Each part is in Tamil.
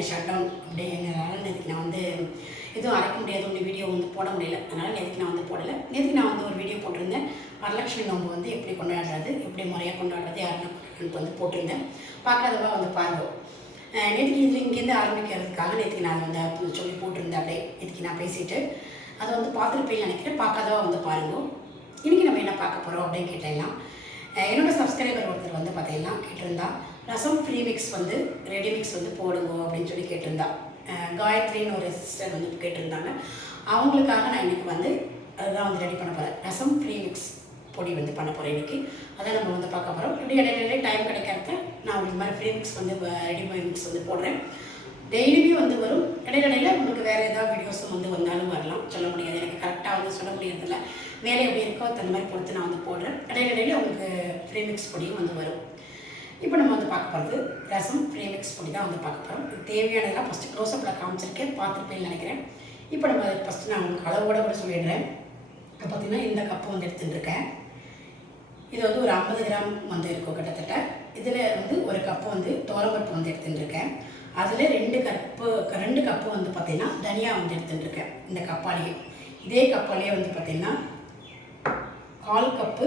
கொஞ்சம் ஷட் டவுன் அப்படிங்கிறதுனால நேற்றுக்கு நான் வந்து எதுவும் அரைக்க முடியாது ஒன்று வீடியோ வந்து போட முடியல. அதனால் நேற்றுக்கு நான் வந்து போடலை. நேற்றுக்கு நான் வந்து ஒரு வீடியோ போட்டிருந்தேன். வரலட்சுமி நோம்பு வந்து எப்படி கொண்டாடுறது, எப்படி முறையாக கொண்டாடுறது, யாருன்னா வந்து போட்டிருந்தேன். பார்க்காதவா வந்து பாருங்கள். நேற்றுக்கு இதில் இங்கேருந்து ஆரம்பிக்கிறதுக்காக நேற்றுக்கு நான் வந்து சொல்லி போட்டிருந்தேன். அப்படியே நேற்றுக்கு நான் பேசிவிட்டு அதை வந்து பார்த்துருப்பேன்னு நினைக்கிறேன். பார்க்காதவா வந்து பாருங்கள். இன்றைக்கி நம்ம என்ன பார்க்க போகிறோம் அப்படின்னு கேட்டீங்கன்னா, என்னோடய சப்ஸ்கிரைபர் ஒருத்தர் வந்து பார்த்தீங்கன்னா கேட்டிருந்தா ரசம் ஃப்ரீ மிக்ஸ் வந்து ரெடி மிக்ஸ் வந்து போடுங்க அப்படின்னு சொல்லி கேட்டிருந்தா. காயத்ரின்னு ஒரு சிஸ்டர் வந்து கேட்டிருந்தாங்க. அவங்களுக்காக நான் இன்றைக்கி வந்து அதுதான் வந்து ரெடி பண்ண போகிறேன். ரசம் ஃப்ரீ மிக்ஸ் பொடி வந்து பண்ண போகிறேன் இன்றைக்கி. அதை நம்ம வந்து பார்க்க போகிறோம். இப்படி இடையில டைம் கிடைக்கிறத நான் உங்களுக்கு மாதிரி ஃப்ரீ மிக்ஸ் வந்து ரெடி மிக்ஸ் வந்து போடுறேன். டெய்லியுமே வந்து வரும். இடையில உங்களுக்கு வேறு ஏதாவது வீடியோஸும் வந்து வந்தாலும் வரலாம். சொல்ல முடியாது, எனக்கு கரெக்டாக வந்து சொல்ல முடியறதில்ல. வேலை எப்படி இருக்கோ அந்த மாதிரி பொறுத்து நான் வந்து போடுறேன். இடையில உங்களுக்கு ஃப்ரீ மிக்ஸ் பொடியும் வந்து வரும். இப்போ நம்ம வந்து பார்க்க போகிறது ரசம் ஃப்ரீ மிக்ஸ் பொடி தான் வந்து பார்க்க போகிறோம். இது தேவையானதெல்லாம் ஃபஸ்ட்டு க்ளோஸ்அப்பில் காமிச்சிருக்கேன், பார்த்துருப்பேன்னு நினைக்கிறேன். இப்போ நம்ம ஃபஸ்ட்டு நான் உங்களுக்கு அளவோட கூட சொல்லிடுறேன். இப்போ பார்த்திங்கன்னா இந்த கப்பு வந்து எடுத்துட்டுருக்கேன். இது வந்து ஒரு 50 கிராம் வந்து இருக்கும் கிட்டத்தட்ட. இதில் வந்து ஒரு கப்பு வந்து துவரம்பருப்பு வந்து எடுத்துட்டுருக்கேன். அதில் 2 கப்பு வந்து பார்த்திங்கன்னா தனியாக வந்து எடுத்துட்டுருக்கேன். இந்த கப்பாலேயே இதே கப்பாலேயே வந்து பார்த்திங்கன்னா 1/4 கப்பு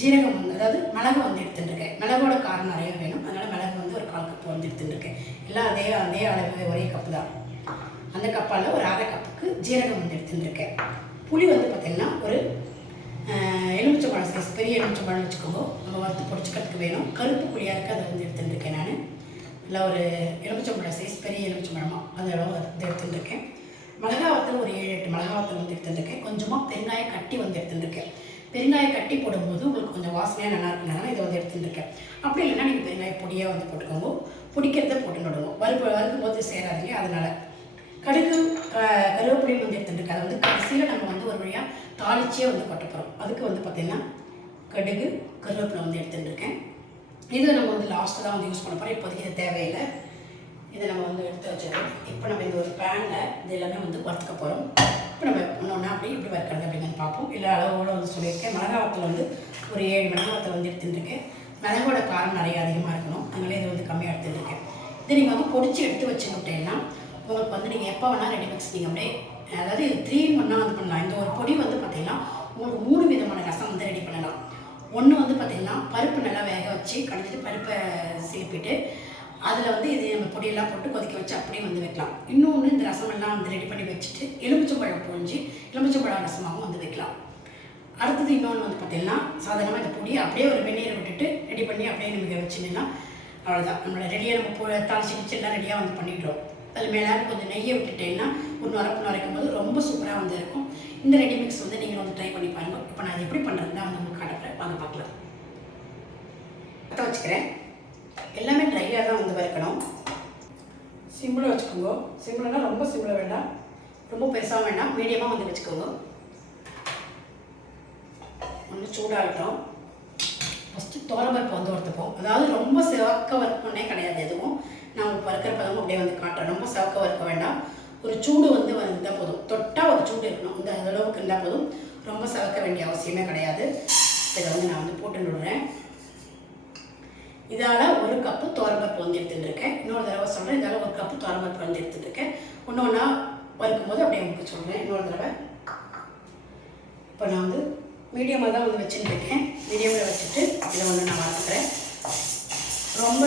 ஜீரகம் வந்து அதாவது மிளகு வந்து எடுத்துட்டுருக்கேன். மிளகோட காரம் நிறைய வேணும், அதனால் மிளகு வந்து ஒரு 1/4 கப்பு வந்து எடுத்துட்டுருக்கேன். எல்லாம் அதே அளவு ஒரே கப்பு தான். அந்த கப்பால் ஒரு 1/2 கப்புக்கு ஜீரகம் வந்து எடுத்துட்டுருக்கேன். புளி வந்து பார்த்திங்கன்னா ஒரு எலுமிச்சம்பழம் சைஸ் பெரிய எலுமிச்சம்பழம் வச்சுக்கோங்க. நம்ம வறுத்து பொடிச்சுக்கிறதுக்கு வேணும். கருப்பு புளியாக இருக்குது, அதை வந்து எடுத்துட்டுருக்கேன். நான் இல்லை ஒரு எலுமிச்சம்பழம் சைஸ் பெரிய எலுமிச்சம்பழமாக அதை வந்து எடுத்துட்டுருக்கேன். மிளகா வத்தல் ஒரு 7-8 மிளகா வத்தல் வந்து எடுத்துட்டுருக்கேன். கொஞ்சமாக பெருங்காய கட்டி வந்து எடுத்துட்டுருக்கேன். பெருங்காய கட்டி போடும்போது உங்களுக்கு கொஞ்சம் வாசனையாக நல்லா இருக்குனால இதை வந்து எடுத்துட்டுருக்கேன். அப்படி இல்லைன்னா நீங்கள் பெருங்காய பொடியாக வந்து போட்டுக்கோங்க. பிடிக்கிறத போட்டு நடுவோம். வறுக்கும் போது சேராதுங்க. அதனால் கடுகு கருவேப்பிலையும் வந்து எடுத்துட்டுருக்கேன். அதை வந்து கடைசியில் நம்ம வந்து ஒரு வழியாக தாளிச்சே வந்து கொட்ட போகிறோம். அதுக்கு வந்து பார்த்திங்கன்னா கடுகு கருவேப்பிலை வந்து எடுத்துட்டுருக்கேன். இதை நம்ம வந்து லாஸ்ட்டு தான் வந்து யூஸ் பண்ண போகிறோம். இப்போதைக்கு இது தேவையில்லை. இதை நம்ம வந்து எடுத்து வச்சிடறோம். இப்போ நம்ம இந்த ஒரு பேனில் இது எல்லாமே வந்து வறுத்துக்க போகிறோம். இப்போ நம்ம ஒன்று அப்படி எப்படி வறுக்கிறது அப்படிங்கிறது பார்ப்போம். இல்லை அளவோடு வந்து சொல்லியிருக்கேன். மிளகாவத்தில் வந்து ஒரு 7 மிளகாவத்தில் வந்து எடுத்துட்டுருக்கேன். மிளகோட காரம் நிறைய அதிகமாக இருக்கணும், அதனால இதை வந்து கம்மியாக எடுத்துட்டுருக்கேன். இதை நீங்கள் வந்து பொடிச்சு எடுத்து வச்சுக்கிட்டேன்னா உங்களுக்கு வந்து நீங்கள் எப்போ வேணால் ரெடி மிக்ஸ் நீங்கள் அப்படியே அதாவது இது 3 in 1 வந்து பண்ணலாம். இந்த ஒரு பொடி வந்து பார்த்திங்கன்னா உங்களுக்கு 3 விதமான ரசம் வந்து ரெடி பண்ணலாம். ஒன்று வந்து பார்த்திங்கன்னா பருப்பு நல்லா வேக வச்சு கடைஞ்சிட்டு பருப்பை சிலிப்பிட்டு அதில் வந்து இது நம்ம பொடியெல்லாம் போட்டு கொதிக்க வச்சு அப்படியே வந்து வைக்கலாம். இன்னொன்று இந்த ரசமெல்லாம் வந்து ரெடி பண்ணி வச்சுட்டு எலுமிச்சம்பழம் புழிஞ்சு எலுமிச்சம்பழம் ரசமாகவும் வந்து வைக்கலாம். அடுத்தது இன்னொன்று வந்து பார்த்திங்கன்னா சாதாரணமாக இந்த பொடியை அப்படியே ஒரு வெந்நீரை விட்டுட்டு ரெடி பண்ணி அப்படியே நமக்கு வச்சுன்னா அவ்வளோதான். நம்மளோட ரெடியாக நம்ம தாளிச்சு கிச்சு எல்லாம் ரெடியாக வந்து பண்ணிடுறோம். அதில் மேலே கொஞ்சம் நெய்யை விட்டுட்டேன்னா ஒரு நுரைக்கும் போது ரொம்ப சூப்பராக வந்து இருக்கும். இந்த ரெடி மிக்ஸ் வந்து நீங்கள் வந்து ட்ரை பண்ணி பாருங்கள். இப்போ நான் அது எப்படி பண்ணுறதுன்னு வந்து உங்களுக்கு காட்டுறேன், வாங்க பார்க்கலாம். பற்ற வச்சுக்கிறேன். எல்லாமே ட்ரையாக தான் வந்து வறுக்கணும். சிம்பிளாக வச்சுக்கோங்க. சிம்பிள்னா ரொம்ப சிம்பிளாக வேண்டாம், ரொம்ப பெருசாக வேண்டாம், மீடியமாக வந்து வச்சுக்கோங்க. ஒன்று சூடாகட்டும். ஃபஸ்ட்டு துவரம்பருப்பு வந்து வறுத்துப்போம். அதாவது ரொம்ப சிவக்க வறுக்கணுன்னே கிடையாது எதுவும். நான் உங்களுக்கு வறுக்கிற பதமும் அப்படியே வந்து காட்டுறேன். ரொம்ப சிவக்க வறுக்க வேண்டாம். ஒரு சூடு வந்து இருந்தால் போதும். தொட்டால் ஒரு சூடு இருக்கணும். இந்த அளவுக்கு இருந்தால் போதும். ரொம்ப சிவக்க வேண்டிய அவசியமே கிடையாது. இதை வந்து நான் வந்து போட்டு விடுறேன். இதால் 1 கப்பு துவரம்பருப்பு வந்து எடுத்துட்டுருக்கேன். இன்னொரு தடவை சொல்கிறேன். இதால் 1 கப்பு துவரம்பருப்பு வந்து எடுத்துட்டுருக்கேன். ஒன்று ஒன்றா வறுக்கும் போது அப்படியே உங்களுக்கு சொல்கிறேன் இன்னொரு தடவை. இப்போ நான் வந்து மீடியமாக தான் வந்து வச்சுட்டுருக்கேன். மீடியமில் வச்சுட்டு இதை வந்து நான் வறுத்துக்கிறேன். ரொம்ப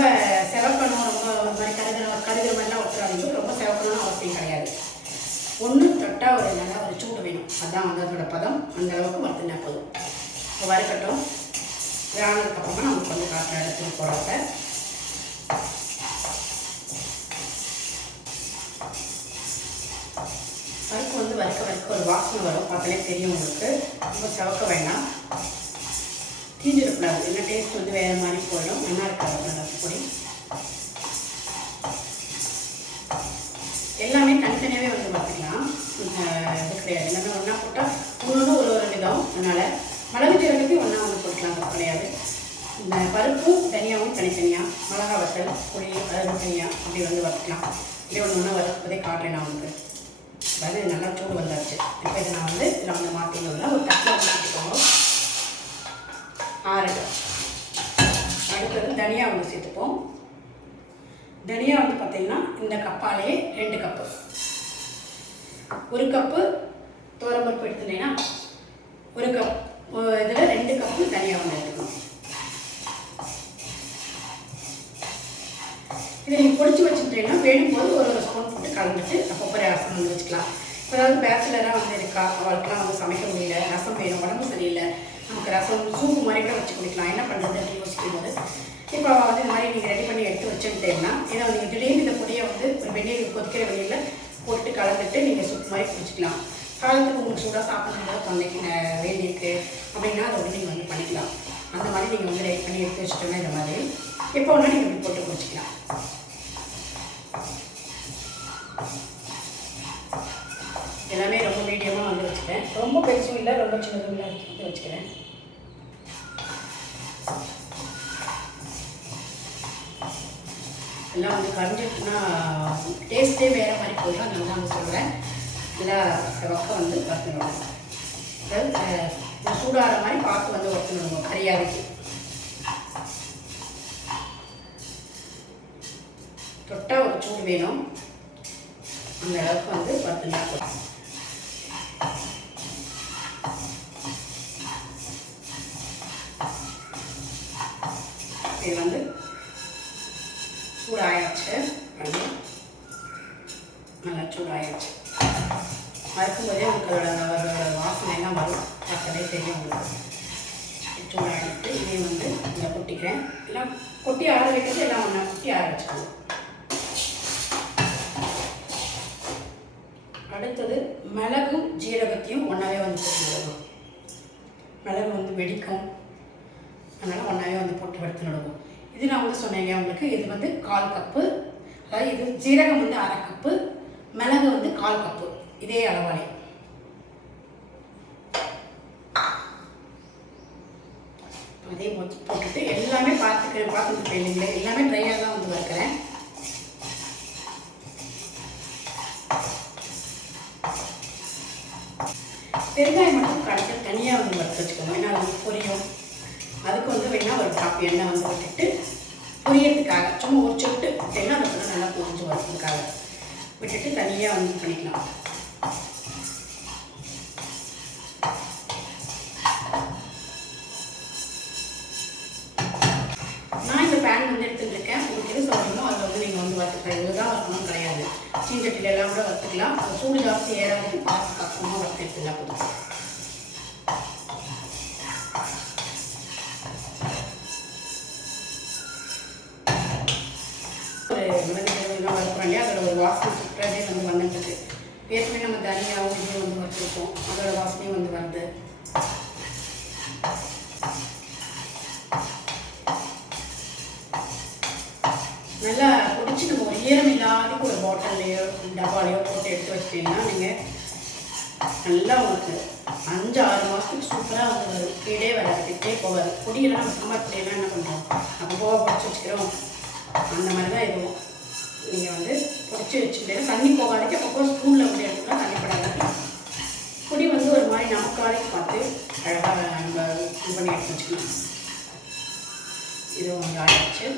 செவக்கணும், ரொம்ப ஒரு மாதிரி கருகிற மாதிரிலாம் வறுத்துறாதீங்க. ரொம்ப செவக்கணும்னு அவசியம் கிடையாது. ஒன்று தொட்டால் ஒரு நல்லா ஒரு சூடு வேணும். அதுதான் வந்து அதோட பதம். அந்த அளவுக்கு வறுத்துனா போதும். இப்போ வறுக்கட்டும். இது ஆனதுக்கப்புறமா நமக்கு வந்து காட்டுற இடத்துக்கு போடுறத பருப்பு வந்து வறுக்க ஒரு வாசனை வரும். பார்த்தாலே தெரியும் உங்களுக்கு. ரொம்ப செவக்க வேண்டாம், தீஞ்சிடக்கூடாது. என்ன டேஸ்ட் வந்து வேறு மாதிரி போயிடும். நல்லா இருக்காது அந்த பொடி. எல்லாமே தனித்தனியாகவே வந்து வறுத்துக்கலாம். இது கிடையாது. எல்லாமே ஒன்றா போட்டால் ஒன்று ஒரு விதம். அதனால் மிளகு ஜீரகத்தையும் ஒன்றா வந்து போட்டுக்கலாம், கிடையாது. இந்த பருப்பு தனியாகவும் தனித்தனியாக, மிளகா வத்தல் புளி பருப்பு தனியாக அப்படி வந்து வறுத்துக்கலாம். இதே ஒன்று வறுப்பதே காட்டுறேன் நான் உங்களுக்கு. அதாவது நல்லா சூடு வந்தாச்சு. இப்போ இதை நான் வந்து இதில் வந்து மாற்றினோம்னா ஒரு தட்டில் ஊற்றிக்கோங்க. ஆறட்டும். அடுத்தது தனியாக வந்து சேர்த்துப்போம். தனியா வந்து பார்த்தீங்கன்னா இந்த கப்பாலேயே 2 கப்பு, 1 கப்பு துவரம்பருப்பு எடுத்துட்டீங்கன்னா 1 கப் இதில் 2 கப்பு தனியாக வந்து எடுத்துக்கணும். இதை நீங்கள் பொடிச்சு வச்சுக்கிட்டீங்கன்னா வேணும்போது ஒரு ஸ்பூன் போட்டு கலந்துட்டு அப்பப்போ ரசம் வந்து வச்சுக்கலாம். அதாவது பேச்சுலராக வந்து இருக்கா, அவளுக்குலாம் வந்து சமைக்க முடியல, ரசம் வேணும், உடம்பு சரியில்லை, நமக்கு ரசம் சூப்பு மாதிரி கூட வச்சு குடிக்கலாம், என்ன பண்ணுறது அப்படின்னு யோசிக்கும் போது இப்போ வந்து இந்த மாதிரி நீங்கள் ரெடி பண்ணி எடுத்து வச்சுக்கிட்டேன்னா இதை நீங்கள் திடீர்னு இந்த பொடியை வந்து ஒரு வெந்நீர் கொதிக்கிற வெந்நீரில் போட்டு கலந்துட்டு நீங்கள் சூப் மாதிரி குடிச்சிக்கலாம். காலத்துக்கு உங்களுக்கு சூடாக சாப்பிட்றது தொண்டைக்கு வேண்டியிருக்கு அப்படின்னா அதை வந்து நீங்கள் வந்து பண்ணிக்கலாம். அந்த மாதிரி நீங்கள் வந்து ரெடி பண்ணி எடுத்து வச்சுட்டோன்னா இந்த மாதிரி எப்போ வேணால் நீங்கள் இப்படி போட்டு குடிச்சிக்கலாம். எல்லாமே ரொம்ப மீடியமாக வந்து வச்சுக்கிறேன், ரொம்ப பெருசும் இல்லை ரொம்ப சின்னதும் இல்லை, வந்து வச்சுக்கிறேன். எல்லாம் வந்து கரைஞ்சிட்டுனா டேஸ்ட்டே வேறு மாதிரி போயிடும், அதனால தான் வந்து சொல்கிறேன். நல்லா ரொக்கம் வந்து வறுத்துக்கணும், அதாவது சூடாகிற மாதிரி பார்த்து வந்து வறுத்துக்கணும். கறியாவிக்கு தொட்டால் ஒரு சூடு வேணும், அந்த அளவுக்கு வந்து வறுத்துனா போதும். இது வந்து சூடாயாச்சு, நல்லா சூடாயாச்சு. வறுக்கும்போதே உங்களுக்கு அதோட வாசனை எல்லாம் வரும், பார்க்கவே தெரியும் உங்களுக்கு. சூடாகிட்டு இதையும் வந்து இதை கொட்டிக்கிறேன். எல்லாம் கொட்டி ஆற வைக்கிறது எல்லாம் ஒன்றா கொட்டி ஆற வச்சுக்கணும். அடுத்தது மிளகும் ஜீரகத்தையும் ஒன்றாவே வந்து போட்டு, மிளகு வந்து வெடிக்கும், அதனால் ஒன்றாவே வந்து போட்டு வறுத்து நடுவோம். இது நான் வந்து சொன்னேங்க உங்களுக்கு, இது வந்து 1/4 கப்பு, அதாவது இது ஜீரகம் வந்து 1/2 கப்பு, மிளகு வந்து 1/4 கப்பு, இதே அளவாலே. அதே போட்டுட்டு எல்லாமே பார்த்துட்டு இல்லைங்களே, எல்லாமே ட்ரையாக தான் வந்து வறுக்கிறேன். பெருங்காயம் மட்டும் கடைசி தனியாக வந்து வறுத்து வச்சுக்கணும், ஏன்னா அது பொரியும். அதுக்கு வந்து வேணால் ஒரு டாப் எண்ணெய் வந்து விட்டுட்டு பொரியறதுக்காக சும்மா ஒரு சொட்டு விட்டேன்னா அதை வந்து நல்லா பொரிஞ்சு வரதுக்காக விட்டுட்டு தனியாக வந்து பண்ணிக்கலாம். நான் இந்த பேன் வந்து எடுத்துகிட்டு இருக்கேன், உங்களுக்கு எது சொல்லணுமோ அதில் வந்து நீங்கள் வந்து வறுத்துக்கலாம். இதுதான் வறுக்கணும் கிடையாது, சீஞ்சட்டியில் எல்லாம் கூட வறுத்துக்கலாம். அது சூடு ஜாஸ்தி ஏற வரைக்கும் பார்த்து கஷ்டமாக வறுத்து எடுத்துக்கலாம் போதும். மிளகு வறுக்கிறோம் இல்லையா, அதோட ஒரு வாசனை சுற்றதே வந்து வந்துட்டுருக்கு. ஏற்கனவே நம்ம தனியாகவும் இதையும் வந்து வறுத்துருக்கோம், அதோட வாசனையும் வந்து வருது. நல்லா பொடிச்சு நம்ம ஒரு ஈரம் இல்லாததுக்கு ஒரு பாட்டில்லையோ டப்பாலையோ போட்டு எடுத்து வச்சிட்டிங்கன்னா நீங்கள் நல்லா உங்களுக்கு 5-6 மாதத்துக்கு சூப்பராக வந்து வரும். கீழே வராது, கிட்டே போகாது. பொடியெல்லாம் நம்ம சாம்பார் பொடியெல்லாம் என்ன பண்ணுறோம், அப்போ போக பொடிச்சு வச்சுக்கிறோம், அந்த மாதிரி தான் இதுவும். நீங்கள் வந்து பொடிச்சு வச்சுக்கிட்டே தண்ணி போகாதுக்கு அப்பப்போ ஸ்பூனில் வந்து எடுத்துக்கலாம், தண்ணி போடாது. பொடி வந்து ஒரு மாதிரி நமக்காலைக்கு பார்த்து அழகாக நம்ம இது பண்ணி எடுத்து வச்சுக்கலாம். இதுவும் வந்து ஆயிடுச்சு.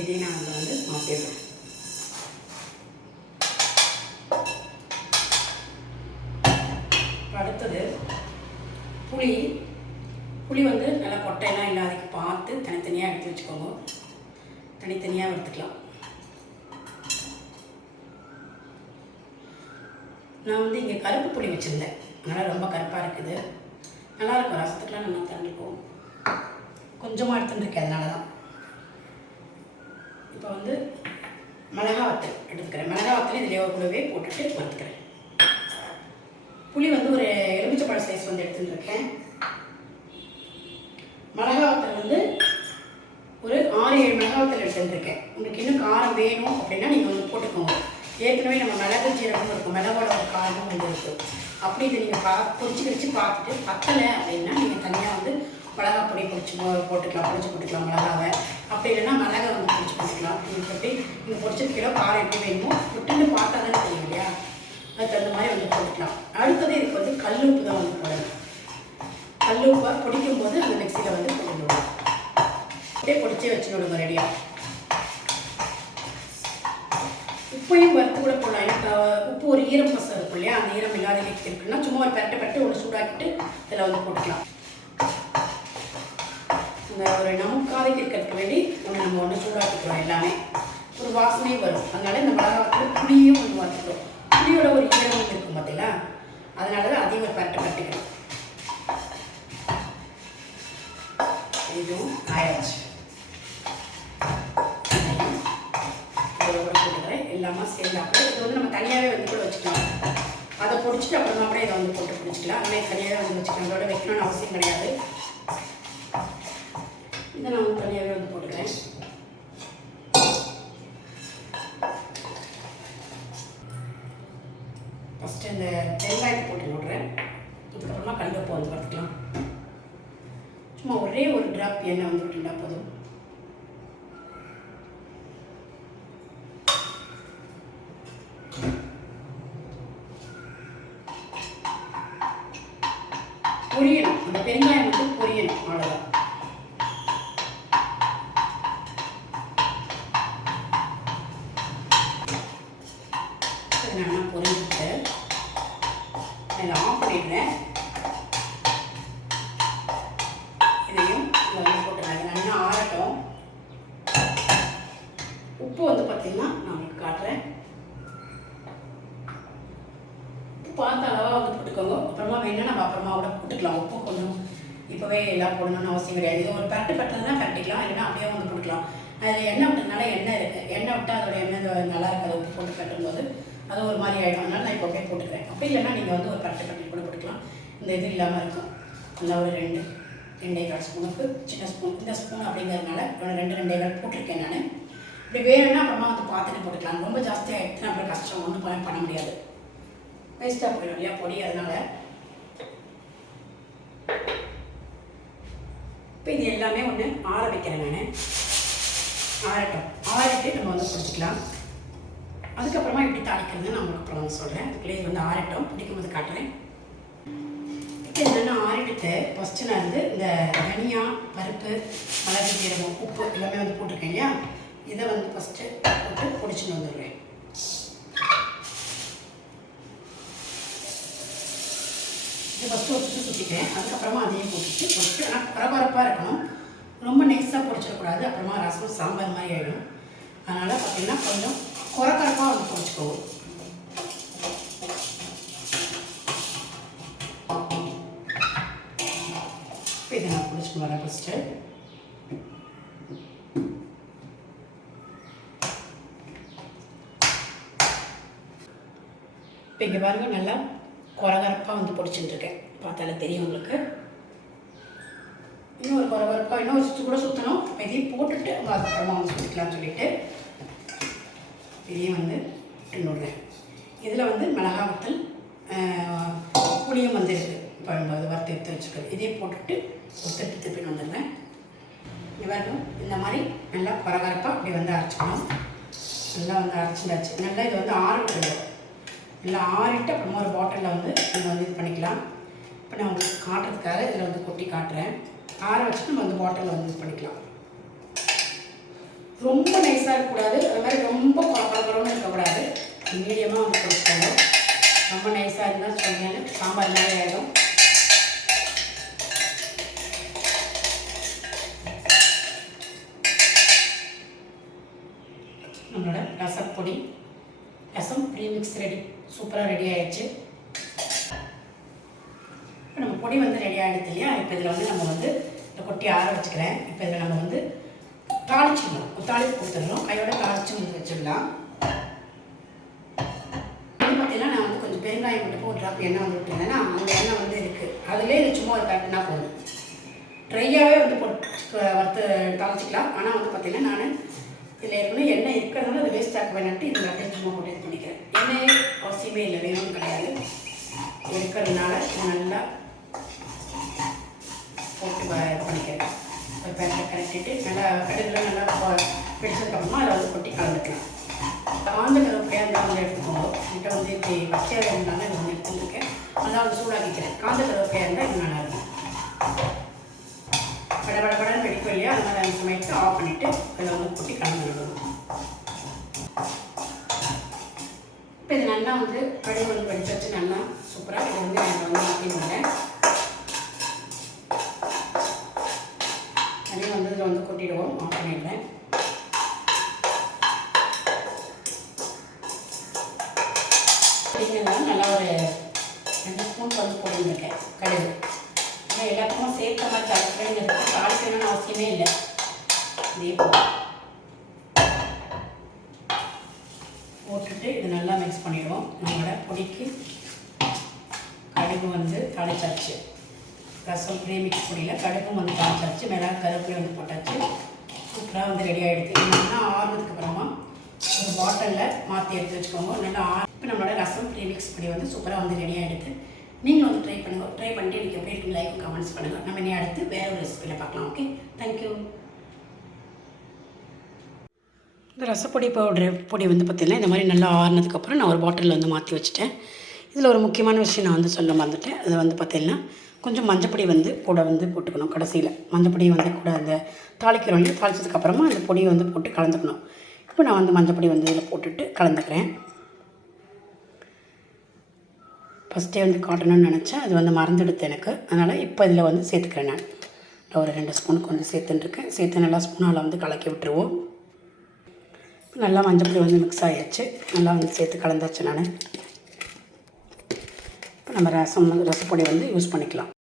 இதே நான் வந்து மாற்றிடுறேன். அடுத்தது புளி வந்து நல்லா கொட்டையெல்லாம் இல்லாததுக்கு பார்த்து தனித்தனியாக எடுத்து வச்சுக்கோங்க, தனித்தனியாக வறுத்துக்கலாம். நான் வந்து இங்கே கருப்பு புளி வச்சுருந்தேன், அதனால் ரொம்ப கருப்பாக இருக்குது, நல்லாயிருக்கும், ரசத்துக்குலாம் நல்லா தண்டிக்கும். கொஞ்சமாக எடுத்துட்டுருக்கேன், அதனால தான். இப்போ வந்து மிளகா வத்தல் எடுத்துக்கிறேன், மிளகா வத்தல் இதில் கூடவே போட்டுட்டு வறுத்துக்கிறேன். புளி வந்து ஒரு எலுமிச்சைப்பழ சைஸ் வந்து எடுத்துட்டுருக்கேன். மிளகா வத்தல் வந்து ஒரு 6-7 மிளகா வத்தல் எடுத்துட்டுருக்கேன். உங்களுக்கு இன்னும் காரம் வேணும் அப்படின்னா நீங்கள் வந்து போட்டுக்கோங்க. ஏற்கனவே நம்ம மிளகு ஜீரகம் இருக்கும், மிளகோட ஒரு காரமும் வந்து இருக்குது. அப்படி இதை நீங்கள் பொரிச்சு பார்த்துட்டு பத்தலை அப்படின்னா நீங்கள் தனியாக வந்து மிளகா பொடி போட்டுக்கலாம், பொடிச்சு போட்டுக்கலாம் மிளகாவை. அப்படி இல்லைன்னா மிளகா வந்து பொடிச்சு போட்டுக்கலாம். நீங்கள் போட்டு நீங்கள் பொடிச்ச கிலோ காரம் எப்படி வேணுமோ விட்டுன்னு பார்த்தா தானே தெரியும் இல்லையா, அதுக்கு தகுந்த மாதிரி வந்து போட்டுக்கலாம். அடுத்தது இதுக்கு வந்து கல் உப்பு தான் வந்து போடணும். கல் உப்பை பொடிக்கும் போது அந்த மிக்சியில் வந்து போட்டுவிடுவோம். அப்படியே பொடிச்சே வச்சுக்கிடுங்க ரெடியாக. உப்பையும் வறுத்து கூட போடலாம். எனக்கு உப்பு ஒரு ஈரம் பசம் இருக்கும் இல்லையா, அந்த ஈரம் இல்லாத இருக்குன்னா சும்மா ஒரு பரட்டு ஒன்று சூடாக்கிட்டு இதில் வந்து போட்டுக்கலாம். இந்த ஒரு நமக்காதைக்கு இருக்கிறதுக்கு வேண்டி நம்ம ஒன்று சூடாக்கிக்கிறோம். எல்லாமே ஒரு வாசனையும் வரும். அதனால இந்த மிளகாய் புளியும் வந்து வறுத்துக்கிறோம். புளியோட ஒரு ஈரம் இருக்கும் பார்த்தீங்களா, அதனால தான் அதையும் ஒரு பரட்டுக்கிறோம். இதுவும் ஆயாச்சு. போட்டுக்கிறேன் எல்லாமே சேர்ந்தாப்புல. இது வந்து நம்ம தனியாகவே வந்து கூட வச்சுக்கலாம். அதை பொடிச்சிட்டு அப்புறமா கூட இதை வந்து போட்டு பிடிச்சிக்கலாம். அந்த மாதிரி தனியாகவே வந்து வச்சுக்கலாம். அதோட வைக்கணும்னு அவசியம் கிடையாது. இதை நான் வந்து தனியாகவே வந்து போட்டுக்கிறேன். ஃபஸ்ட்டு இந்த வெங்காயத்தை போட்டு விடுறேன். அதுக்கப்புறமா கல்லுப்பு வந்து பார்த்துக்கலாம். சும்மா ஒரே ஒரு ட்ராப் எண்ணெய் வந்து விட்டுட்டா போதும். பொரியணும். அந்த பெருங்காயம் வந்து பொரியணும். அவ்வளோதான். நல்லா பொரிஞ்சிட்டு இதில் ஆஃப் பண்ணிடுறேன். இதையும் இதில் வந்து போட்டுருங்க. நல்லா ஆறட்டும். உப்பு வந்து பார்த்திங்கன்னா நான் உங்களுக்கு காட்டுறேன். உப்பு பார்த்த அளவாக வந்து போட்டுக்கோங்க. அப்புறமா வேணும்னா நம்ம அப்புறமா கூட போட்டுக்கலாம். உப்பு கொஞ்சம் இப்போவே எல்லாம் போடணும்னு அவசியம் கிடையாது. இது ஒரு பரட்டுனா பரட்டிக்கலாம், இல்லைன்னா அப்படியே வந்து போட்டுக்கலாம். அதில் எண்ணெய் விட்டதுனால எண்ணெய் இருக்குது. எண்ணெய் விட்டால் அதோட எண்ணெய் நல்லா இருக்காது. உப்பு போட்டு கட்டும்போது அது ஒரு மாதிரி ஆகிடும். அதனால நான் இப்போ அப்படியே போட்டுக்கிறேன். அப்படி இல்லைன்னா நீங்கள் வந்து ஒரு பரட்டு கூட போட்டுக்கலாம். இந்த இது இல்லாமல் இருக்கும். நல்லா ஒரு 2.25 ஸ்பூனுக்கு சின்ன ஸ்பூன், இந்த ஸ்பூன் அப்படிங்கிறதுனால 2.25 போட்டிருக்கேன் நான். இப்படி வேணும்னா அப்புறமா வந்து பார்த்துட்டு போட்டுக்கலாம். ரொம்ப ஜாஸ்தியாக ஆகிடுச்சுன்னா அப்புறம் கஷ்டம் ஒன்றும் பண்ண முடியாது. வேஸ்ட்டாக போயிடும் இல்லையா பொடி. அதனால் இப்போ இது எல்லாமே ஒன்று ஆற வைக்கிறேன் நான். ஆறட்டும். ஆறிட்டு நம்ம வந்து பிடிச்சிக்கலாம். அதுக்கப்புறமா எப்படி தாளிக்கிறது நான் உங்களுக்கு அப்புறம் வந்து சொல்கிறேன். அதுக்குள்ளே இது வந்து ஆறட்டும். பிடிக்கும் போது காட்டுறேன். இப்போ என்னென்னா ஆறிட்டு ஃபஸ்ட்டு நான் வந்து இந்த தனியா, பருப்பு, மிளகு, ஜீரகம், உப்பு எல்லாமே வந்து போட்டிருக்கேன் இல்லையா, இதை வந்து ஃபஸ்ட்டு போட்டு பிடிச்சிட்டு வந்துடுவேன். இது ஃபஸ்ட்டு ஒரு சுற்றிக்கிறேன். அதுக்கப்புறமா அதையும் பொடிச்சு ஆனால் பரபரப்பாக இருக்கணும். ரொம்ப நைஸாக பொடிச்சிடக்கூடாது. அப்புறமா ரசம் சாம்பார் மாதிரி ஆகிடும். அதனால் பார்த்திங்கன்னா கொஞ்சம் குறக்கரப்பாக வந்து பொடிச்சுக்கோங்க. இப்போ இதை நான் பிடிச்சிட்டு வரேன் ஃபஸ்ட்டு. இப்போ இங்கே பாருங்கள் நல்லா குறகரப்பாக வந்து பொடிச்சுட்டுருக்கேன். பார்த்தாலே தெரியும் உங்களுக்கு. இன்னும் ஒரு குறகரப்பாக இன்னும் சுற்றி கூட சுற்றணும். இதையும் போட்டுட்டு அதுக்கப்புறமா வந்து சுற்றிக்கலாம்னு சொல்லிவிட்டு இதையும் வந்து விட்டுடுறேன். இதில் வந்து மிளகா வத்தல், புளியும் வந்து இருக்குது. இப்போ நம்ம அதை வறுத்து எடுத்து வச்சுக்கிறது. இதையும் போட்டுட்டு திருப்பி வந்துடுறேன். இங்கே பாருங்கள் இந்த மாதிரி நல்லா குறகரப்பாக இப்படி வந்து அரைச்சிக்கணும். நல்லா வந்து அரைச்சிடாச்சு. நல்லா இது வந்து ஆற விட்டுடும். நல்லா ஆறிட்டு அப்புறமா ஒரு பாட்டிலில் வந்து நம்ம வந்து இது பண்ணிக்கலாம். இப்போ நான் உங்களுக்கு காட்டுறதுக்காக இதில் வந்து கொட்டி காட்டுறேன். ஆற வச்சுட்டு நம்ம வந்து பாட்டிலில் வந்து இது பண்ணிக்கலாம். ரொம்ப நைஸாக இருக்கக்கூடாது, அது மாதிரி ரொம்ப குறக்குறன்னு இருக்கக்கூடாது. மீடியமாக வந்து கொடுத்துக்கோங்க. ரொம்ப நைஸாக இருந்தால் சொன்னேன்னு சாம்பார் மாதிரி ஆகிடும். நம்மளோட ரசப்பொடி, ரசம் ப்ரீமிக்ஸ் ரெடி, சூப்பராக ரெடி ஆகிடுச்சு. இப்போ நம்ம பொடி வந்து ரெடி ஆகிடுது இல்லையா. இப்போ இதில் வந்து நம்ம வந்து இந்த கொட்டி ஆற வச்சுக்கிறேன். இப்போ இதில் நம்ம வந்து தாளிச்சிடலாம். தாளிப்பு கொடுத்துடணும். கையோட தாளிச்சு வச்சிடலாம். அது பார்த்தீங்கன்னா நான் வந்து கொஞ்சம் பெருங்காயம் போட்டு ஒரு ட்ராப் எண்ணெய் வந்து விட்டுருந்தேன்னா அந்த எண்ணெய் வந்து இருக்குது. அதுலேயே இது சும்மா ஒரு கட்டினா போதும். ட்ரையாகவே வந்து போட்டு வறுத்து தாளிச்சிக்கலாம். ஆனால் வந்து பார்த்திங்கன்னா நான் இதில் ஏற்கனவே எண்ணெய் இருக்கிறதுனால அதை வேஸ்ட் ஆக்க வேணாட்டு இதில் அப்படியே சும்மா போட்டு இது பண்ணிக்கிறேன். எண்ணெயே அவசியமே இல்லை, வேணும்னு கிடையாது. இருக்கிறதுனால நல்லா போட்டு இது பண்ணிக்கிறேன். ஒரு பேக்கெட் கலட்டிட்டு நல்லா கடுகுலாம் நல்லா பிடிச்சதுக்கப்புறமா அதில் வந்து கொட்டி கலந்துக்கலாம். காஞ்ச கருவேப்பிலையாக இருந்தால் வந்து எடுத்துக்கோங்க. என்கிட்ட வந்து இப்படி பச்சையாக இருந்தாலும் இதை வந்து எடுத்துருக்கேன். நல்லா வந்து சூடாக்கிக்கிறேன். காஞ்ச கருவேப்பிலையாக இருந்தால் இது நல்லாயிருக்கும். படபடன்னு வெடிக்கும் இல்லையா, அது மாதிரி அந்த சமயத்தை ஆஃப் பண்ணிவிட்டு இதில் வந்து கொட்டி கலந்து விடணும். இப்போ இது நல்லா வந்து கடுகு வந்து வெடிச்சு வச்சு நல்லா சூப்பராக இதை வந்து நான் வந்து மாற்றிடுவேன். தனியாக வந்து இதில் வந்து கொட்டிடுவோம். ஆஃப் பண்ணிடுறேன். அப்படிங்கிறதுனால நல்லா ஒரு 2 ஸ்பூன் வந்து போட்டுருக்கேன் கடுகு. ஏன்னா எல்லாத்துக்கும் சேர்த்த மாதிரி தாளிக்கிறேங்கிறது தாளிக்கணும்னு அவசியமே இல்லை. இதே போட்டுட்டு இது நல்லா மிக்ஸ் பண்ணிவிடுவோம். நம்மளோட பொடிக்கு கடுகு வந்து தாளிச்சாச்சு. ரசம் ப்ரீமிக்ஸ் பொடியில் கடுகும் வந்து தாளிச்சாச்சு. மிளகு கருவேப்பிலை வந்து போட்டாச்சு. சூப்பராக வந்து ரெடி ஆகிடுது. இது நல்லா ஆறுனதுக்கு அப்புறமா ஒரு பாட்டிலில் மாற்றி எடுத்து வச்சுக்கோங்க. நல்லா இப்போ நம்மளோட ரசம் ப்ரீமிக்ஸ் பொடி வந்து சூப்பராக வந்து ரெடி ஆகிடுது. நீங்களும் வந்து ட்ரை பண்ணுங்கள். ட்ரை பண்ணிட்டு எனக்கு எப்படி இருக்குன்னு லைக் கமெண்ட்ஸ் பண்ணுங்கள். நம்ம இனி அடுத்து வேறு ஒரு ரெசிபியில் பார்க்கலாம். Okay, thank you. இந்த ரசப்பொடி பொடி வந்து பார்த்திங்கன்னா இந்த மாதிரி நல்லா ஆறுனதுக்கப்புறம் நான் ஒரு பாட்டிலில் வந்து மாற்றி வச்சுட்டேன். இதில் ஒரு முக்கியமான விஷயம் நான் வந்து சொல்ல மறந்துட்டேன். அது வந்து பார்த்திங்கன்னா கொஞ்சம் மஞ்சப்பொடி வந்து கூட வந்து போட்டுக்கணும். கடைசியில் மஞ்சப்பொடி வந்து கூட அந்த தாளிக்கிறோம் இல்லையா, தாளிச்சதுக்கப்புறமா அந்த பொடியை வந்து போட்டு கலந்துக்கணும். இப்போ நான் வந்து மஞ்சப்பொடி வந்து இதில் போட்டுட்டு கலந்துக்கிறேன். ஃபஸ்ட்டே வந்து காட்டணும்னு நினச்சேன், அது வந்து மறந்துடுது எனக்கு. அதனால் இப்போ இதில் வந்து சேர்த்துக்கிறேன். நான் ஒரு 2 ஸ்பூனுக்கு வந்து சேர்த்துட்டுருக்கேன். சேர்த்து நல்லா ஸ்பூனால் வந்து கலக்கி விட்டுருவோம். நல்லா மஞ்சப்பொடி வந்து மிக்ஸ் ஆகிடுச்சு. நல்லா வந்து சேர்த்து கலந்தாச்சு நான். இப்போ நம்ம ரசப்பொடி வந்து யூஸ் பண்ணிக்கலாம்.